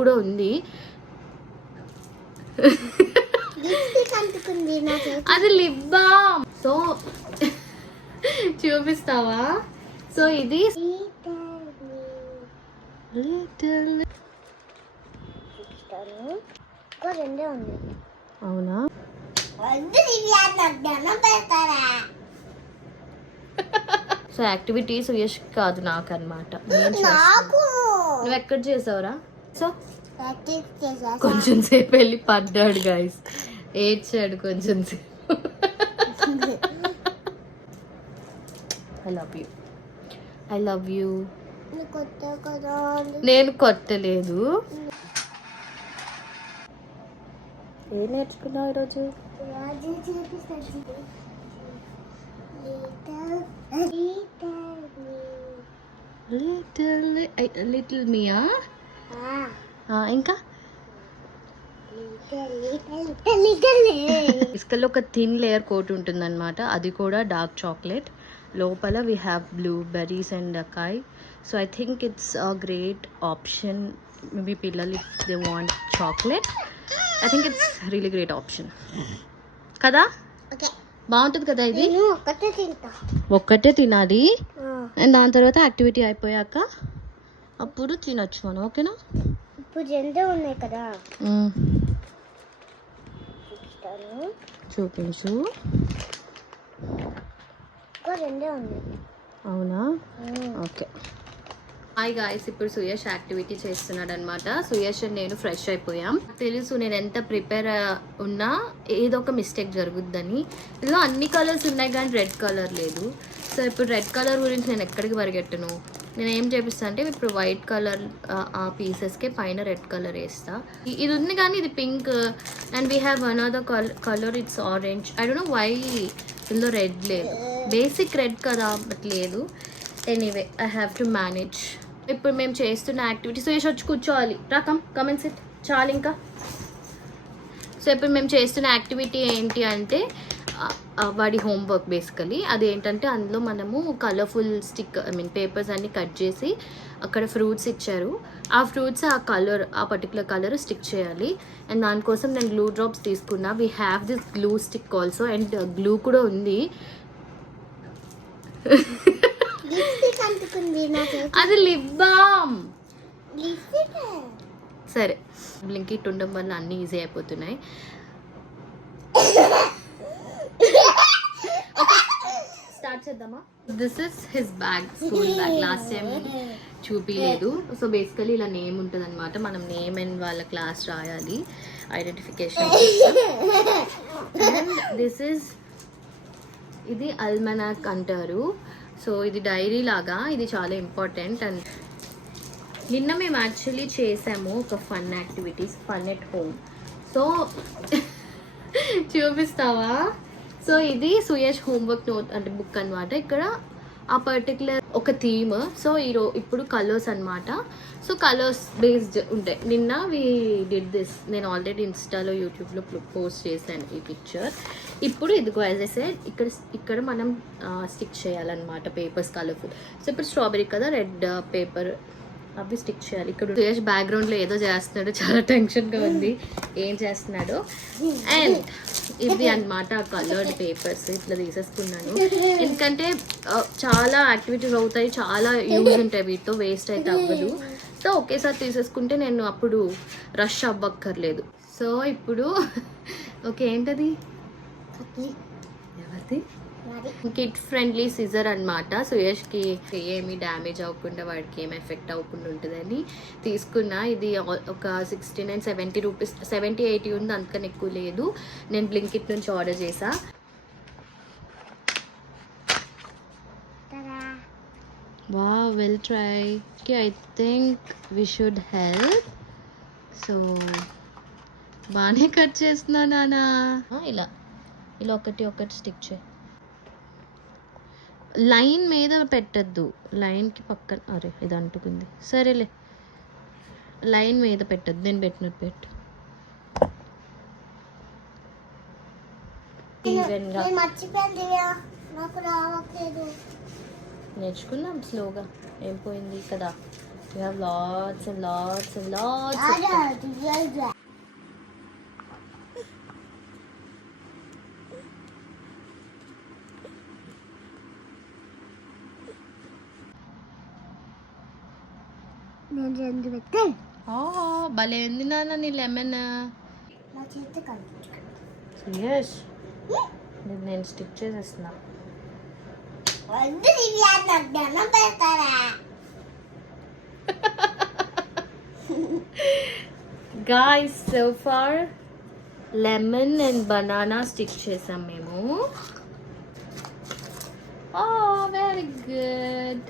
కూడా ఉంది. అది లిప్ బామ్. సో చూపిస్తావా? సో ఇది అవునా? సో యాక్టివిటీ సుయష్ కాదు నాకు అనమాట. నువ్వు ఎక్కడ చేసావురా? సో కొంచెం సేపు వెళ్ళి పడ్డాడు గైస్, ఏడ్చాడు కొంచెం సేపు. I love you, I love you. నేను కొట్టలేదు. ఏం నేర్చుకున్నావు ఈరోజు? లిటిల్ మియా. ఇంకా ఇసుకలో ఒక థిన్ లేయర్ కోట్ ఉంటుంది అనమాట. అది కూడా డార్క్ చాక్లెట్. లోపల we have blueberries and acai. So I think it's a great option. Maybe పిల్లలు if they want chocolate, I think it's really great option కదా. బాగుంటుంది కదా ఇది. ఒక్కటే తినాలి అండ్ దాని తర్వాత యాక్టివిటీ అయిపోయాక అప్పుడు తినొచ్చు మనం. ఓకేనా? ఇప్పుడు రెండే ఉన్నాయి కదా, చూపించు. రెండే ఉన్నాయి. అవునా? ఓకే. హాయ్ గాయస్, ఇప్పుడు సుయష్ యాక్టివిటీ చేస్తున్నాడు అనమాట. సుయష్ అండ్ నేను ఫ్రెష్ అయిపోయాం. తెలుసు నేను ఎంత ప్రిపేర్ ఉన్నా ఏదో ఒక మిస్టేక్ జరుగుద్దని. ఇందులో అన్ని కలర్స్ ఉన్నాయి కానీ రెడ్ కలర్ లేదు. సో ఇప్పుడు రెడ్ కలర్ గురించి నేను ఎక్కడికి పరిగెట్టను. నేను ఏం చేపిస్తాను అంటే ఇప్పుడు వైట్ కలర్ ఆ పీసెస్కే పైన రెడ్ కలర్ వేస్తా. ఇది ఉంది కానీ ఇది pink and we have another colour it's orange. I don't know why ఇందులో రెడ్ లేదు. బేసిక్ రెడ్ కదా బట్ లేదు. Anyway I have to manage. ఇప్పుడు మేము చేస్తున్న యాక్టివిటీస్ వేసి వచ్చి కూర్చోవాలి. కమెంట్ సెట్ చాలు ఇంకా. సో ఇప్పుడు మేము చేస్తున్న యాక్టివిటీ ఏంటి అంటే వాడి హోంవర్క్ బేసికలీ. అదేంటంటే అందులో మనము కలర్ఫుల్ పేపర్స్ అన్ని కట్ చేసి అక్కడ ఫ్రూట్స్ ఇచ్చారు. ఆ ఫ్రూట్స్ ఆ పర్టికులర్ కలర్ స్టిక్ చేయాలి. అండ్ దానికోసం నేను గ్లూ డ్రాప్స్ తీసుకున్నా. We have this glue stick also and glue కూడా ఉంది. అది లిప్ బామ్. సరే, బ్లింకిట్ ఉండడం వల్ల అన్ని ఈజీ అయిపోతున్నాయి. స్టార్ట్ చేద్దామా? This is his bag, school bag. Last time చూపించలేదు. సో బేసికలీ ఇలా నేమ్ ఉంటుంది అనమాట. మనం నేమ్ అండ్ వాళ్ళ క్లాస్ రాయాలి, ఐడెంటిఫికేషన్. అండ్ దిస్ ఇస్, ఇది అల్మనాక్ అంటారు. సో ఇది డైరీ లాగా, ఇది చాలా ఇంపార్టెంట్. అండ్ నిన్న మేము యాక్చువల్లీ చేసాము ఒక fun activities, fun at home. So చూపిస్తావా? సో ఇది సుయష్ హోంవర్క్ నోట్ అంటే బుక్ అనమాట. ఇక్కడ ఆ పర్టికులర్ ఒక థీమ్. సో ఇప్పుడు కలర్స్ అనమాట. సో కలర్స్ బేస్డ్ ఉంటాయి. నిన్న వీ డిడ్ దిస్. నేను ఆల్రెడీ ఇన్స్టాలో యూట్యూబ్లో పోస్ట్ చేశాను ఈ పిక్చర్. ఇప్పుడు ఇదిగో యాజ్ ఐ సెడ్ ఇక్కడ మనం స్టిక్ చేయాలన్నమాట పేపర్స్ కలర్ఫుల్. సో ఇప్పుడు స్ట్రాబెరీ కదా, రెడ్ పేపర్ అవి స్టిక్ చేయాలి. ఇక్కడ సుయష్ బ్యాక్గ్రౌండ్లో ఏదో చేస్తున్నాడు, చాలా టెన్షన్గా ఉంది ఏం చేస్తున్నాడు. అండ్ ఇది అన్నమాట కలర్డ్ పేపర్స్. ఇట్లా తీసేసుకున్నాను ఎందుకంటే చాలా యాక్టివిటీస్ అవుతాయి, చాలా యూజ్ ఉంటాయి వీటితో, వేస్ట్ అయితే అవ్వదు. సో ఒకేసారి తీసేసుకుంటే నేను అప్పుడు రష్ అవ్వక్కర్లేదు. సో ఇప్పుడు ఓకే, ఏంటది? ఎవరిది? కిడ్ ఫ్రెండ్లీ సిజర్ అనమాట. సుయష్కి ఏమి డ్యామేజ్ అవ్వకుండా, వాడికి ఏమి ఎఫెక్ట్ అవ్వకుండా ఉంటుందని తీసుకున్నా. ఇది ఒక 69 70 రూపీస్, 70 80 ఉంది, అంతకని ఎక్కువ లేదు. నేను బ్లింకిట్ నుంచి ఆర్డర్ చేసా. Wow, we'll try. Okay, I think we should help. So బాగానే కట్ చేస్తున్నా నానా. ఇలా ఒకటి స్టిక్ చేయి. లైన్ మీద పెట్టద్దు, లైన్కి పక్కన. అరే ఇది అంటుకుంది. సరేలే, లైన్ మీద పెట్టద్దు, నేను పెట్టినట్టు పెట్టు. ఈవెన్గా నేర్చుకుందాం స్లోగా. ఏం పోయింది కదా. We have lots and lots and lots of stuff. నేను రెండు పెట్టే భలే ఉంది నాన్న నీ లెమన్. నా చేతి కలిపి సుయేష్ నేను స్టిక్ చేసేస్తున్నా. వద్దు దివ్యా, నాకు దండం పెడతారా? Guys, so far lemon and banana stick చేసాం మేము. Oh, very good.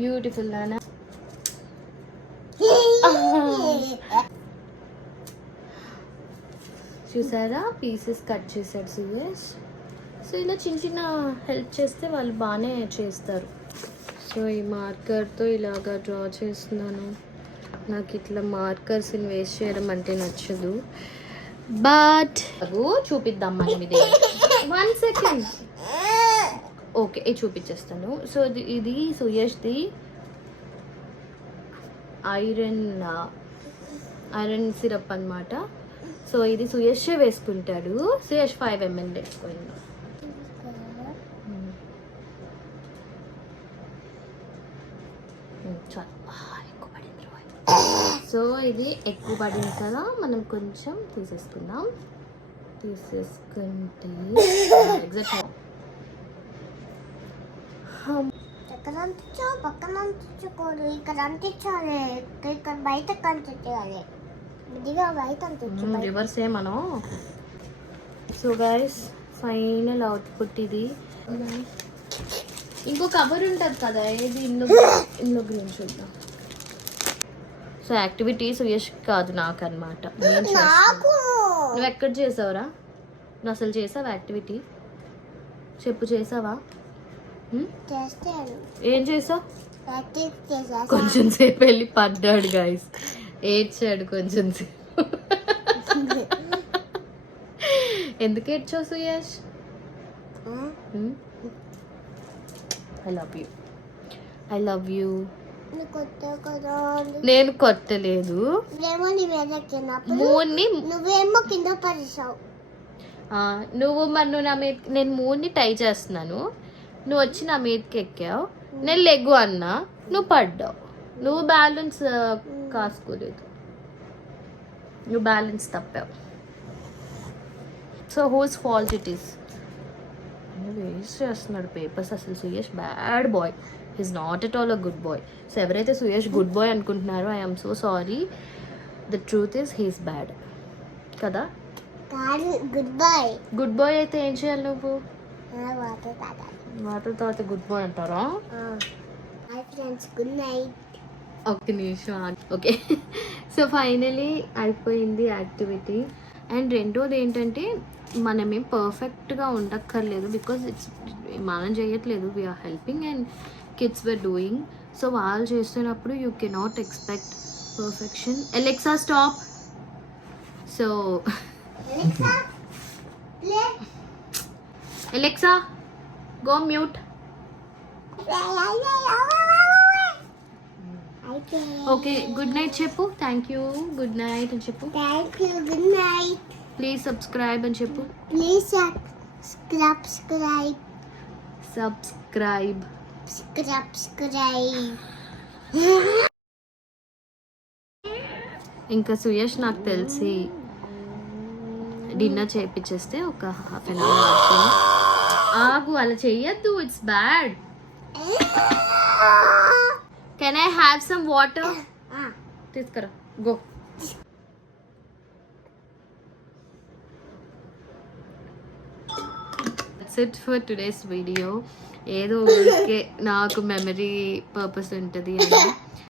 Beautiful, Nana. చూసారా పీసెస్ కట్ చేశాడు సుయేష్. సో ఇలా చిన్న చిన్న హెల్ప్ చేస్తే వాళ్ళు బాగానే చేస్తారు. సో ఈ మార్కర్తో ఇలాగా డ్రా చేస్తున్నాను. నాకు ఇట్లా మార్కర్స్ని వేస్ట్ చేయడం అంటే నచ్చదు. బట్ చూపిద్దాం మనం ఇది. 1 second. ఓకే ఇది చూపించేస్తాను. సో ఇది సుయేష్ది ఐరన్ సిరప్ అన్నమాట. సో ఇది సుయేషే వేసుకుంటాడు. సుయేష్ 5 ml వేసుకుంటాడు. ఎక్కువ పడింది. సో ఇది ఎక్కువ పడింది కదా, మనం కొంచెం తీసేసుకుందాం. తీసేసుకుంటే ఎగ్జాక్ట్ ఇక్కడ అంటించు, పక్కన అంటించుకోడు, ఇక్కడ అంటించాలి, ఇక్కడ బయట అంటించాలి. ఇదిగా బయట అంటించు. రివర్స్ మనం. సో గైస్ ఫైనల్ అవుట్పుట్ ఇది. ఇంకో కవర్ ఉంటుంది కదా, ఏది ఇందులో గురించి చూద్దాం. సో యాక్టివిటీ సుయేష్ కాదు నాకు అనమాట. నువ్వు ఎక్కడ చేసావురా? నువ్వు అసలు చేసావా యాక్టివిటీ? చెప్పు, చేసావా? ఏం చేసావు? కొంచెం సేపు వెళ్ళి పడ్డాడు గైస్, ఏడ్చాడు కొంచెం సేపు. ఎందుకు ఏడ్చావు Suyesh? I love you, I love you. నేను కొట్టలేదు. నువ్వేమో కింద పడేసావు. నువ్వు మరి నా మీద, నేను మూడ్ని టై చేస్తున్నాను, నువ్వు వచ్చి నా మీదకి ఎక్కావు, నేను లెగ్గు అన్నా, నువ్వు పడ్డావు. నువ్వు బ్యాలెన్స్ కాసుకోలేదు, నువ్వు బ్యాలెన్స్ తప్పావు. So whose fault it is? Waste చేస్తున్నాడు పేపర్స్. అసలు Suyesh bad boy, is not at all a good boy. So ఎవరైతే సుయేష్ గుడ్ బాయ్ అనుకుంటున్నారో, I'm so sorry. The truth is he's bad కదా. Good boy. గుడ్ బాయ్ అయితే ఏం చేయాలి నువ్వు? Water తర్వాత గుడ్ బాయ్ అంటారా? Good night. ఒక్క నిమిషం. ఓకే, సో ఫైనలీ అయిపోయింది యాక్టివిటీ. అండ్ రెండోది ఏంటంటే, మనమేం పర్ఫెక్ట్గా ఉండక్కర్లేదు, బికాజ్ ఇట్స్ మనం చేయట్లేదు, we are helping and kids were doing. So వాళ్ళు చేస్తున్నప్పుడు you cannot expect perfection. Alexa stop. So Alexa go mute. Okay, good night చెప్పు. థ్యాంక్ యూ, గుడ్ నైట్ అని చెప్పు. Thank you, good night. Please subscribe అని చెప్పు. Please subscribe. ఇంకా సుయేష్ నాకు తెలిసి డిన్నర్ చేయించేస్తే ఒక 1/2 hour ఆగు. అలా చెయ్యొద్దు, it's bad. Can I have some water? తీసుకురా, go. That's it for today's video. ఏదో ఊరికే నాకు మెమరీ పర్పస్ ఉంటుంది అని